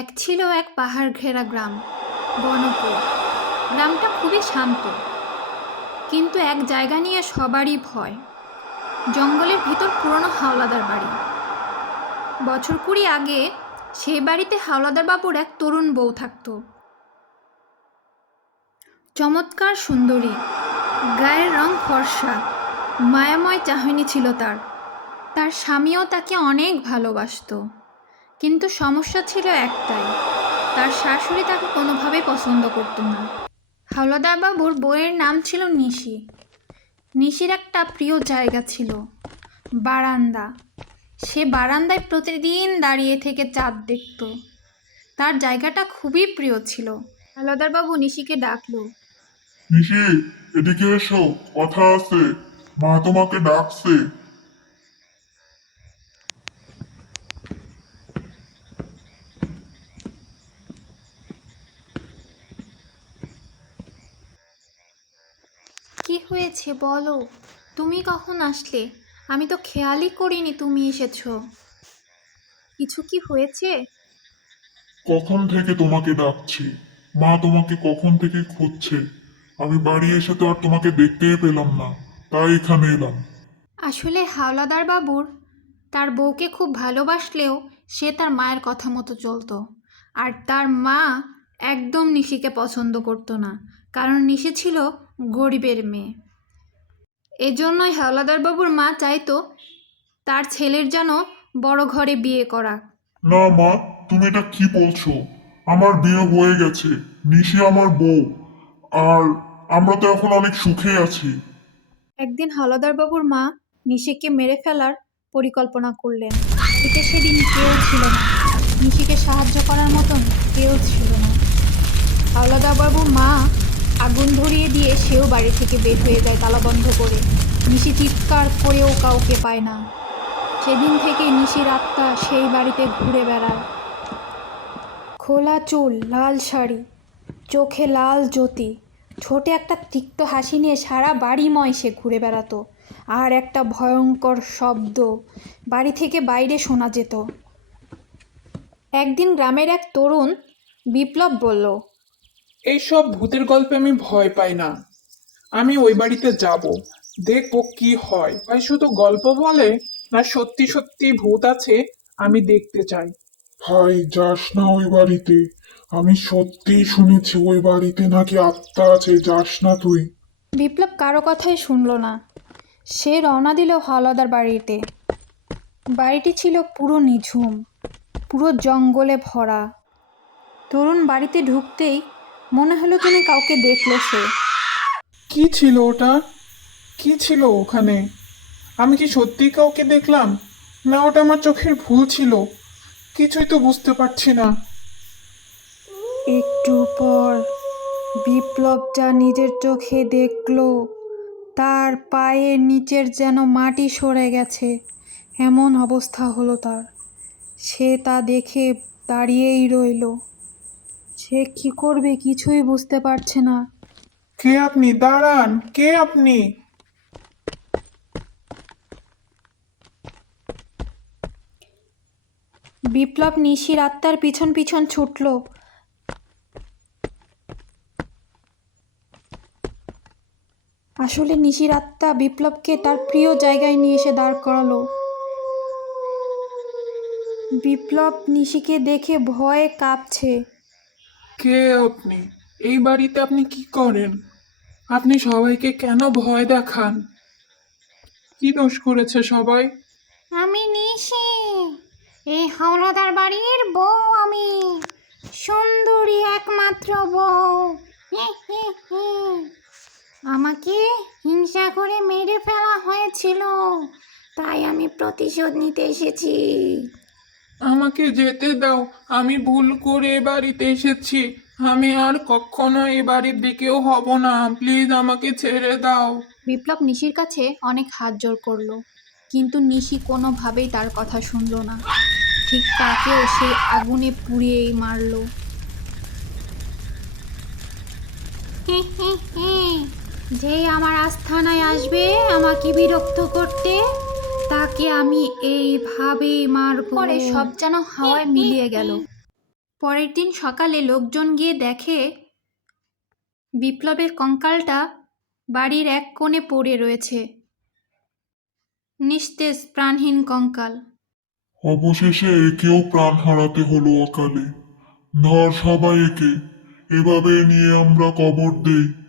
এক ছিল এক পাহাড় ঘেরা গ্রাম, বনপুর। গ্রামটা খুবই শান্ত। কিন্তু এক জায়গা নিয়ে সবারই ভয়। জঙ্গলের ভিতর পুরনো হাওলাদার বাড়ি। বছর কুড়ি আগে সেই বাড়িতে হাওলাদার বাবুর এক তরুণ বউ থাকতো। চমৎকার সুন্দরী, গায়ের রং ফর্সা, মায়াময় চাহনি ছিল তার। তার স্বামীও তাকে অনেক ভালোবাসতো। কিন্তু সমস্যা ছিল একটাই। তার শাশুড়ি তাকে কোনোভাবেই পছন্দ করতো না। হাওলাদার বাবুর বইয়ের নাম ছিল নিশি। নিশির একটা প্রিয় জায়গা ছিল, বারান্দা। সে বারান্দায় প্রতিদিন দাঁড়িয়ে থেকে চাঁদ দেখতো। তার জায়গাটা খুবই প্রিয় ছিল। হাওলাদার বাবু নিশিকে ডাকলো, নিশি, এদিকে এসো, কথা আছে। মা তোমাকে ডাকছে কি হয়েছে বলো। তুমি কখন আসলে? আমি তো খেয়ালই করিনি তুমি এসেছ। কিছু কি হয়েছে? কখন থেকে তোমাকে ডাকছি? মা তোমাকে কখন থেকে খুঁজছে? আমি বাড়ি এসে তো আর তোমাকে দেখতেই পেলাম না। তাই এখানে এলাম। আসলে হাওলাদার বাবুর তার বউকে খুব ভালোবাসলেও সে তার মায়ের কথা মতো চলতো। আর তার মা একদম নিশিকে পছন্দ করতো না। কারণ নিশি ছিল গরিবের মেয়ে। এজন্যই হাওলাদার বাবুর মা চাইতো তার ছেলের যেন বড় ঘরে বিয়ে করা। না মা তুমি এটা কি বলছো? আমার বিয়ে হয়ে গেছে নিশি আমার বউ আর আমরা তো এখন অনেক সুখে আছি। একদিন হাওলাদার বাবুর মা নিশিকে মেরে ফেলার পরিকল্পনা করলেন। এতে সেদিন কেউ ছিল না। নিশিকে সাহায্য করার মতন কেউ ছিল না। হাওলাদার বাবুর মা আগুন ধরিয়ে দিয়ে সেও বাড়ি থেকে বের হয়ে যায় তালা বন্ধ করে। নিশি চিৎকার করেও কাউকে পায় না। সেদিন থেকে নিশির আত্মা সেই বাড়িতে ঘুরে বেড়ায়। খোলা চুল, লাল শাড়ি, চোখে লাল জ্যোতি ছোটে একটা তিক্ত হাসি নিয়ে সারা বাড়িময় সে ঘুরে বেড়াতো। আর একটা ভয়ঙ্কর শব্দ বাড়ি থেকে বাইরে শোনা যেত। একদিন গ্রামের এক তরুণ বিপ্লব বলল এইসব ভূতের গল্পে আমি ভয় পাই না। আমি ওই বাড়িতে যাব দেখব কি হয়। ভাই শুধু গল্প বলে না সত্যি সত্যি ভূত আছে আমি দেখতে চাই। ভাই যাস না ওই বাড়িতে। আমি সত্যিই শুনেছি ওই বাড়িতে নাকি আত্মা আছে যাস না তুই। বিপ্লব কারও কথাই শুনল না। সে রওনা দিল হাওলাদার বাড়িতে। বাড়িটি ছিল পুরো নিঝুম পুরো জঙ্গলে ভরা। তরুণ বাড়িতে ঢুকতেই মনে হলো তুমি কাউকে দেখল সে। কি ছিল ওটা? কি ছিল ওখানে? আমি কি সত্যি কাউকে দেখলাম? না ওটা আমার চোখের ভুল ছিল। কিছুই তো বুঝতে পারছি না। একটু পর বিপ্লব যা নিজের চোখে দেখল। তার পায়ের নিচের যেন মাটি সরে গেছে। এমন অবস্থা হলো তার। সে তা দেখে দাঁড়িয়েই রইল। সে কি করবে কিছুই বুঝতে পারছে না। কে আপনি? দাঁড়ান কে আপনি? বিপ্লব নিশির আত্মার পিছন পিছন ছুটল। আসলে নিশির আত্মা বিপ্লবকে তার প্রিয় জায়গায় নিয়ে এসে দাঁড় করালো। বিপ্লব নিশিকে দেখে ভয়ে কাঁপছে। কে আপনি? এই বাড়িতে আপনি কি করেন? আপনি সবাইকে কেন ভয় দেখান? কি দোষ করেছে সবাই? আমি নিশি। এই হাওলাদার বাড়ির বউ আমি। সুন্দরী একমাত্র বউ। হি। আমাকে হিংসা করে মেরে ফেলা হয়েছিল। তাই আমি প্রতিশোধ নিতে এসেছি। আমাকে যেতে দাও, আমি ভুল করে বাড়িতে এসেছি। আমি আর কখনো এ বাড়ির দিকেও হব না, প্লিজ আমাকে ছেড়ে দাও। বিপ্লব নিশির কাছে অনেক হাত জোর করল, কিন্তু নিশি কোনোভাবেই তার কথা শুনলো না। ঠিক তাকেও সে আগুনে পুড়িয়েই মারলো। যে আমার আস্থানায় আসবে আমাকে বিরক্ত করতে? তাকে আমি এইভাবেই মারব। পরে সব যেন হাওয়ায় মিলিয়ে গেল। পরের দিন সকালে লোকজন গিয়ে দেখে বিপ্লবের কঙ্কালটা বাড়ির এক কোণে পড়ে রয়েছে। নিস্তেজ প্রাণহীন কঙ্কাল। অবশেষে একেও প্রাণ হারাতে হলো অকালে। ধর সবাই একে। এভাবে নিয়ে আমরা কবর দেই।